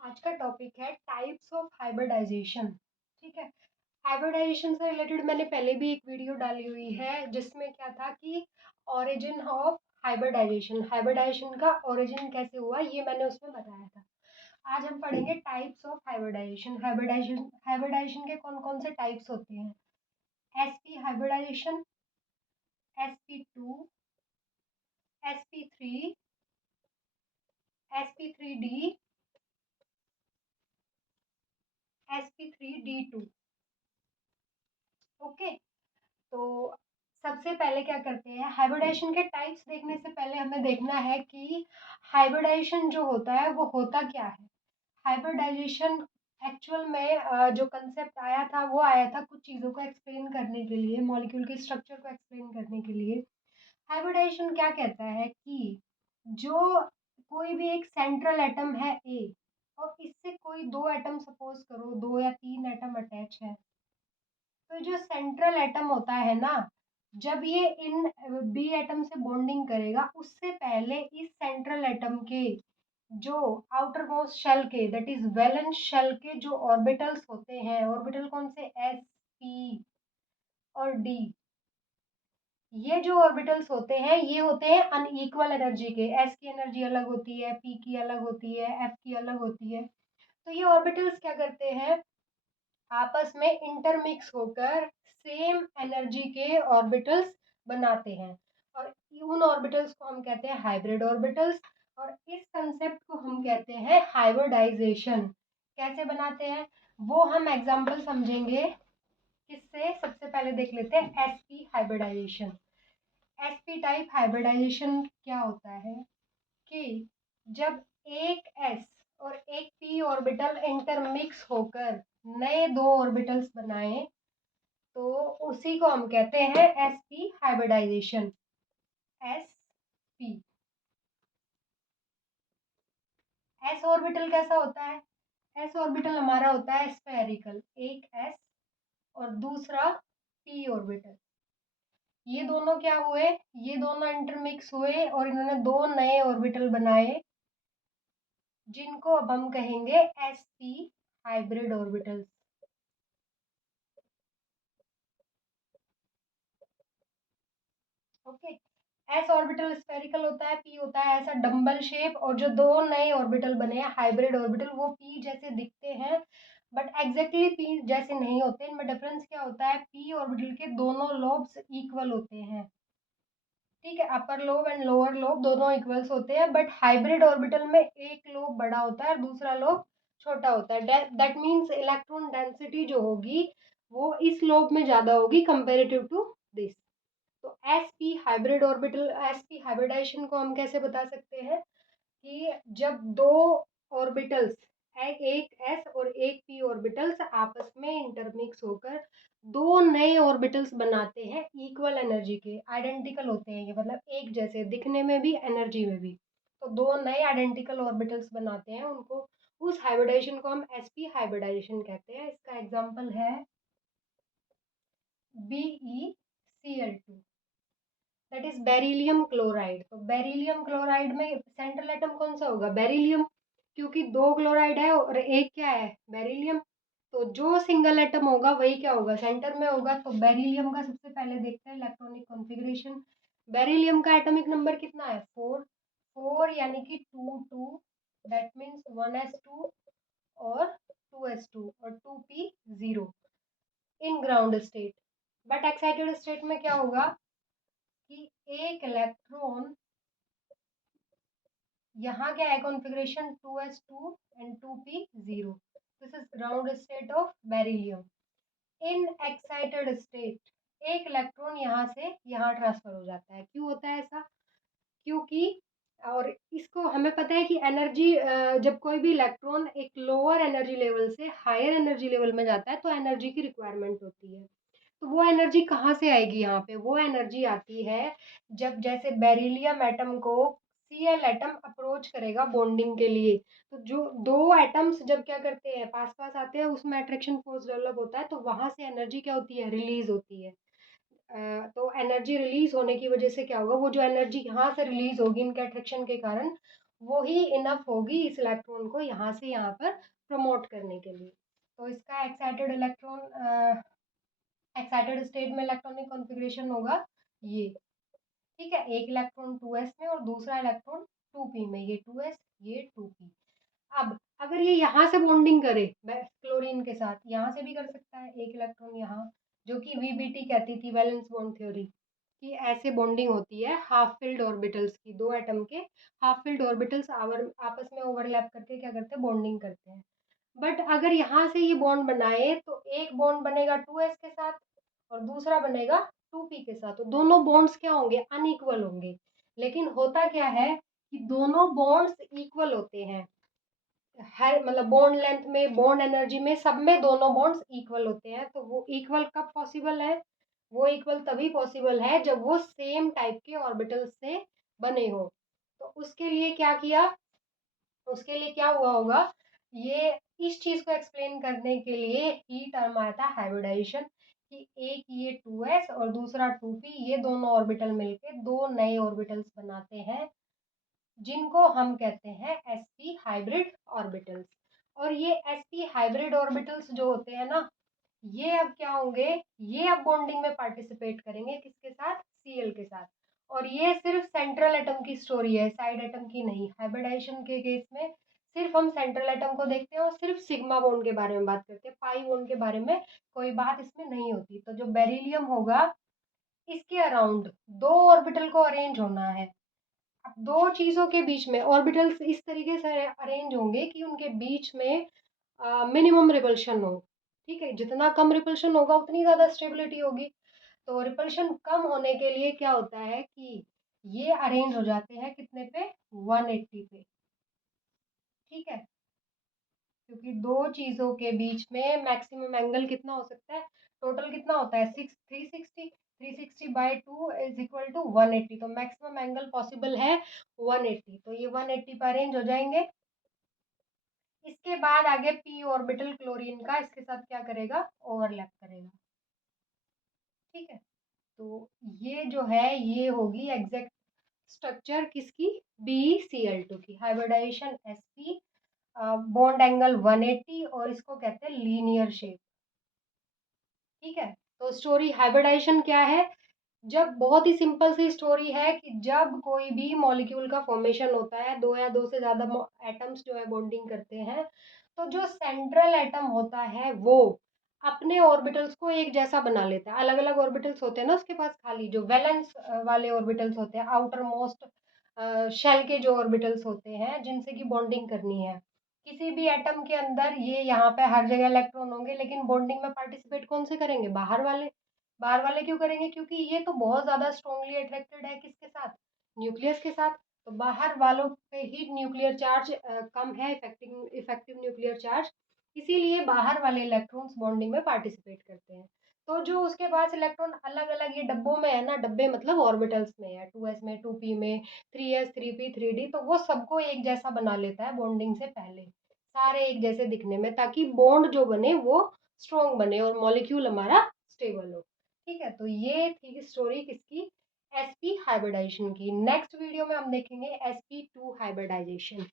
आज का टॉपिक है टाइप्स ऑफ हाइब्रिडाइजेशन। ठीक है। हाइब्रिडाइजेशन से रिलेटेड मैंने पहले भी एक वीडियो डाली हुई है जिसमें क्या था कि ओरिजिन ऑफ हाइब्रिडाइजेशन, हाइब्रिडाइजेशन का ओरिजिन कैसे हुआ ये मैंने उसमें बताया था। आज हम पढ़ेंगे टाइप्स ऑफ हाइब्रिडाइजेशन। हाइब्रिडाइजेशन के कौन कौन से टाइप्स होते हैं। Sp hybridization, sp2, sp3, sp3d, sp3d2। Okay. तो सबसे पहले क्या करते हैं, हाइब्रिडाइजेशन के टाइप्स देखने से पहले हमें देखना है कि हाइब्रिडाइजेशन जो होता है वो होता क्या है। हाइब्रिडाइजेशन एक्चुअल में जो कंसेप्ट आया था वो आया था कुछ चीज़ों को एक्सप्लेन करने के लिए, मॉलिक्यूल के स्ट्रक्चर को एक्सप्लेन करने के लिए। हाइब्रिडाइजेशन क्या कहता है कि जो कोई भी एक सेंट्रल एटम है ए और इससे कोई दो एटम सपोज करो, दो या तीन एटम अटैच है, तो जो सेंट्रल एटम होता है ना, जब ये इन बी एटम से बॉन्डिंग करेगा उससे पहले इस सेंट्रल एटम के जो आउटर मोस्ट शेल के, दैट इज वैलेंस शेल के जो ऑर्बिटल्स होते हैं, ऑर्बिटल कौन से, एस, पी और डी, ये जो ऑर्बिटल्स होते हैं ये होते हैं अनइक्वल एनर्जी के। एस की एनर्जी अलग होती है, पी की अलग होती है, एफ की अलग होती है। तो ये ऑर्बिटल्स क्या करते हैं, आपस में इंटरमिक्स होकर सेम एनर्जी के ऑर्बिटल्स बनाते हैं और उन ऑर्बिटल्स को हम कहते हैं हाइब्रिड ऑर्बिटल्स। और इस कंसेप्ट को हम कहते हैं हाइब्रिडाइजेशन। कैसे बनाते हैं वो हम एग्जांपल समझेंगे। किससे, सबसे पहले देख लेते हैं sp hybridization. Sp type hybridization क्या होता है कि जब एक एस और एक पी ऑर्बिटल इंटरमिक्स होकर नए दो ऑर्बिटल्स बनाएं तो उसी को हम कहते हैं sp hybridization. S p, s orbital कैसा होता है, एस ऑर्बिटल हमारा होता है स्फेरिकल, एक एस और दूसरा पी ऑर्बिटल। ये दोनों क्या हुए, ये दोनों इंटरमिक्स हुए और इन्होंने दो नए ऑर्बिटल बनाए जिनको अब हम कहेंगे SP hybrid orbitals. Okay. S orbital spherical होता है, पी होता है ऐसा डंबल शेप, और जो दो नए ऑर्बिटल बने हैं हाइब्रिड ऑर्बिटल वो पी जैसे दिखते हैं बट एग्जैक्टली पी जैसे नहीं होते। इनमें डिफरेंस क्या होता है, पी ऑर्बिटल के दोनों लोब्स इक्वल होते हैं। ठीक है, upper lobe and lower lobe दोनों इक्वल्स होते हैं, बट हाइब्रिड ऑर्बिटल में एक लोब बड़ा होता है और दूसरा लोब छोटा होता है। दैट मीन्स इलेक्ट्रॉन डेंसिटी जो होगी वो इस लोब में ज्यादा होगी कंपेरेटिव टू दिस। तो sp hybrid orbital, sp hybridization को हम कैसे बता सकते हैं कि जब दो ऑर्बिटल्स, एक s और एक p ऑर्बिटल्स आपस में इंटरमिक्स होकर दो नए ऑर्बिटल्स बनाते हैं इक्वल एनर्जी के, आइडेंटिकल होते हैं ये, मतलब एक जैसे दिखने में भी एनर्जी में भी। तो दो नए आइडेंटिकल ऑर्बिटल्स बनाते हैं, उनको, उस हाइब्रिडाइजेशन को हम sp हाइब्रिडाइजेशन कहते हैं। इसका एग्जांपल है BeCl2, that is beryllium chloride. तो बेरिलियम क्लोराइड में सेंट्रल एटम कौन सा होगा, बेरिलियम, क्योंकि दो क्लोराइड है और एक क्या है, बेरिलियम। तो जो सिंगल एटम होगा वही क्या होगा, सेंटर में होगा। तो बेरिलियम का सबसे पहले देखते हैं इलेक्ट्रॉनिक कॉन्फ़िगरेशन। बेरिलियम का एटॉमिक नंबर कितना है, 4, 4 यानी कि 2 2, दैट मीन्स 1s2 और 2s2 और 2p0 in ground state. But excited state में क्या होगा कि एक इलेक्ट्रॉन, यहाँ क्या है configuration, 2s2 and 2p0, this is ground state of beryllium. In excited state एक इलेक्ट्रॉन यहाँ से यहाँ ट्रांसफर हो जाता है। क्यों होता है ऐसा, क्योंकि, और इसको हमें पता है कि एनर्जी, जब कोई भी इलेक्ट्रॉन एक लोअर एनर्जी लेवल से हायर एनर्जी लेवल में जाता है तो एनर्जी की रिक्वायरमेंट होती है। तो वो एनर्जी कहाँ से आएगी, यहाँ पे वो एनर्जी आती है जब जैसे बेरिलियम एटम को Cl एटम अप्रोच करेगा बॉन्डिंग के लिए। तो जो दो एटम्स जब क्या करते हैं, पास पास आते हैं, उसमें अट्रैक्शन फोर्स डेवलप होता है, तो वहां से एनर्जी क्या होती है, रिलीज होती है। तो एनर्जी रिलीज होने की वजह से क्या होगा, वो जो एनर्जी यहाँ से रिलीज होगी इनके अट्रैक्शन के कारण, वो ही इनफ होगी इस इलेक्ट्रॉन को यहाँ से यहाँ पर प्रमोट करने के लिए। तो इसका एक्साइटेड स्टेट में इलेक्ट्रॉनिक कॉन्फ़िगरेशन होगा ये, ठीक है। एक इलेक्ट्रॉन 2s में और दूसरा इलेक्ट्रॉन 2p में, ये 2s ये 2p। अब अगर ये यहाँ से बॉन्डिंग करे क्लोरीन के साथ, यहाँ से भी कर सकता है एक इलेक्ट्रॉन यहाँ, जो कि वीबीटी कहती थी, वैलेंस बॉन्ड थ्योरी, कि ऐसे बॉन्डिंग होती है हाफ फिल्ड ऑर्बिटल्स की, दो एटम के हाफ फिल्ड ऑर्बिटल्स आपस में ओवरलैप करके क्या करते हैं, बॉन्डिंग करते हैं। बट अगर यहाँ से ये बॉन्ड बनाए तो एक बॉन्ड बनेगा 2s के साथ और दूसरा बनेगा 2p के साथ, तो दोनों बॉन्ड्स क्या होंगे, अनइक्वल होंगे। लेकिन होता क्या है कि दोनों बॉन्ड्स इक्वल होते हैं, हर मतलब बॉन्ड लेंथ में, बॉन्ड एनर्जी में, सब में दोनों बॉन्ड्स इक्वल होते हैं। तो वो इक्वल कब पॉसिबल है, वो इक्वल तभी पॉसिबल है जब वो सेम टाइप के ऑर्बिटल्स से बने हो। तो उसके लिए क्या किया, उसके लिए क्या हुआ होगा, ये इस चीज को एक्सप्लेन करने के लिए ही टर्म आया था हाइब्रिडाइजेशन, कि एक ये 2s और दूसरा 2p, ये दोनों ऑर्बिटल मिलके दो नए ऑर्बिटल्स बनाते हैं, जिनको हम कहते हैं sp हाइब्रिड ऑर्बिटल्स। और ये sp हाइब्रिड ऑर्बिटल्स जो होते हैं ना, ये अब क्या होंगे, ये अब बॉन्डिंग में पार्टिसिपेट करेंगे किसके साथ, Cl के साथ। और ये सिर्फ सेंट्रल एटम की स्टोरी है, साइड एटम की नहीं। हाइब्रिडाइजेशन के केस में सिर्फ हम सेंट्रल एटम को देखते हैं और सिर्फ सिग्मा बॉन्ड के बारे में बात करते हैं, पाई बॉन्ड के बारे में कोई बात इसमें नहीं होती। तो जो बेरिलियम होगा, इसके अराउंड दो ऑर्बिटल को अरेंज होना है। अब दो चीजों के बीच में ऑर्बिटल्स इस तरीके से अरेंज होंगे कि उनके बीच में मिनिमम रिपल्शन हो, ठीक है। जितना कम रिपल्शन होगा उतनी ज्यादा स्टेबिलिटी होगी। तो रिपल्शन कम होने के लिए क्या होता है कि ये अरेंज हो जाते हैं कितने पे, 180 पे, ठीक है। क्योंकि दो चीजों के बीच में मैक्सिमम एंगल कितना हो सकता है, टोटल कितना होता है, 360 इज इक्वल टू 180, तो मैक्सिमम एंगल पॉसिबल है 180। तो ये 180 पर अरेंज हो जाएंगे। इसके बाद आगे p ऑर्बिटल क्लोरीन का इसके साथ क्या करेगा, ओवरलैप करेगा, ठीक है। तो ये जो है ये होगी एग्जैक्ट स्ट्रक्चर किसकी, BeCl2 की, हाइब्रिडाइजेशन sp, बॉन्ड एंगल 180, और इसको कहते हैं लीनियर शेप, ठीक है। तो स्टोरी हाइब्रिडाइजेशन क्या है, जब बहुत ही सिंपल सी स्टोरी है कि जब कोई भी मॉलिक्यूल का फॉर्मेशन होता है, दो या दो से ज्यादा एटम्स जो है बॉन्डिंग करते हैं, तो जो सेंट्रल एटम होता है वो अपने ऑर्बिटल्स को एक जैसा बना लेता है। अलग अलग ऑर्बिटल्स होते हैं ना उसके पास, खाली जो वैलेंस वाले ऑर्बिटल्स होते हैं, आउटर मोस्ट शेल के जो ऑर्बिटल्स होते हैं जिनसे की बॉन्डिंग करनी है, किसी भी एटम के अंदर ये यहाँ पे हर जगह इलेक्ट्रॉन होंगे, लेकिन बॉन्डिंग में पार्टिसिपेट कौन से करेंगे, बाहर वाले। बाहर वाले क्यों करेंगे, क्योंकि ये तो बहुत ज्यादा स्ट्रांगली अट्रैक्टेड है किसके साथ, न्यूक्लियस के साथ। तो बाहर वालों पे ही न्यूक्लियर चार्ज कम है, इफेक्टिव न्यूक्लियर चार्ज, इसीलिए बाहर वाले इलेक्ट्रॉन्स बॉन्डिंग में पार्टिसिपेट करते हैं। तो जो उसके पास इलेक्ट्रॉन अलग अलग ये डब्बों में है ना, डब्बे मतलब ऑर्बिटल्स में है, 2s में, 2p में, 3s 3p 3d, तो वो सबको एक जैसा बना लेता है बॉन्डिंग से पहले, सारे एक जैसे दिखने में, ताकि बॉन्ड जो बने वो स्ट्रॉन्ग बने और मॉलिक्यूल हमारा स्टेबल हो, ठीक है। तो ये थी स्टोरी किसकी, sp हाइब्रिडाइजेशन की। नेक्स्ट वीडियो में हम देखेंगे sp2 हाइब्रिडाइजेशन।